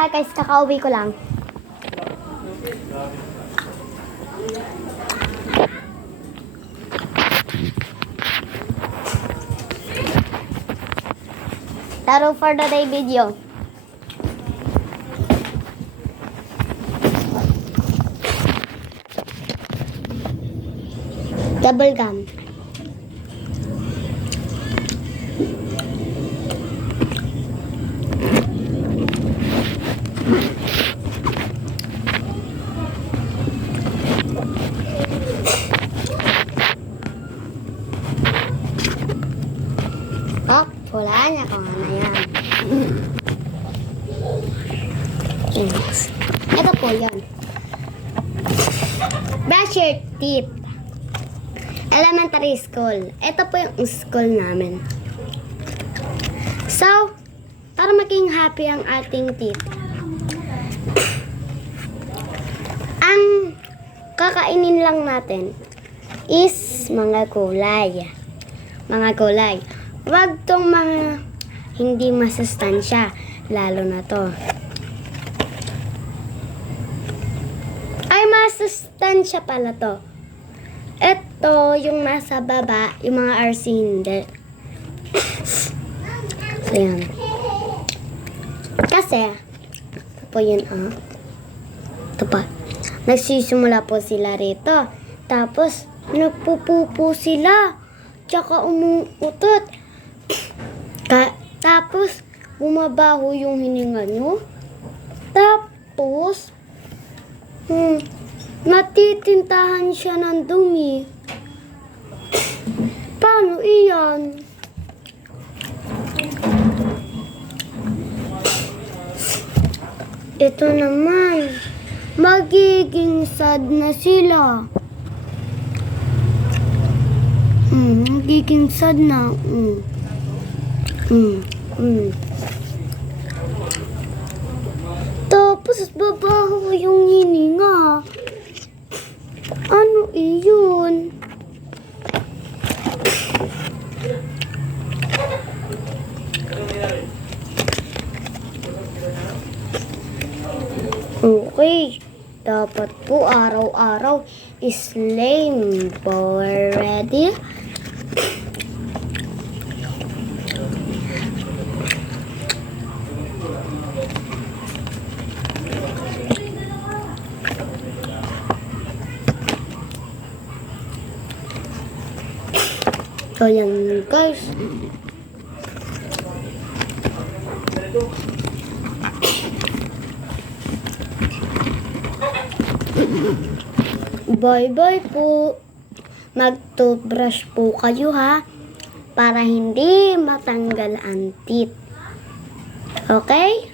Hi guys, kakauwi ko lang. Laro for the day video. Double gum. Oh, wala niya kung ano yan. Ito po yun. Brush your teeth. Elementary school. Ito po yung school namin. So, para maging happy ang ating teeth, ang kakainin lang natin is mga gulay. Mga gulay. Huwag tong mga hindi masustansya, lalo na to. Ay, masustansya pala to. Ito, yung nasa baba, yung mga RC hindi. So, yan. Kasi, ito po yun, ito pa. Nagsisimula po sila rito. Tapos, nagpupupo sila. Tsaka umuutot. Tapos, bumabaho yung hininga nyo. Tapos, natitintahan siya ng dumi. Paano iyan? Ito naman, magiging sad na sila. Magiging sad na. Tapos babaho yung hininga. Ano iyon? Okay. Dapat po araw-araw is rainbow. Ready? So, yan guys. Bye-bye po. Mag-toothbrush po kayo ha. Para hindi matanggal ang teeth. Okay?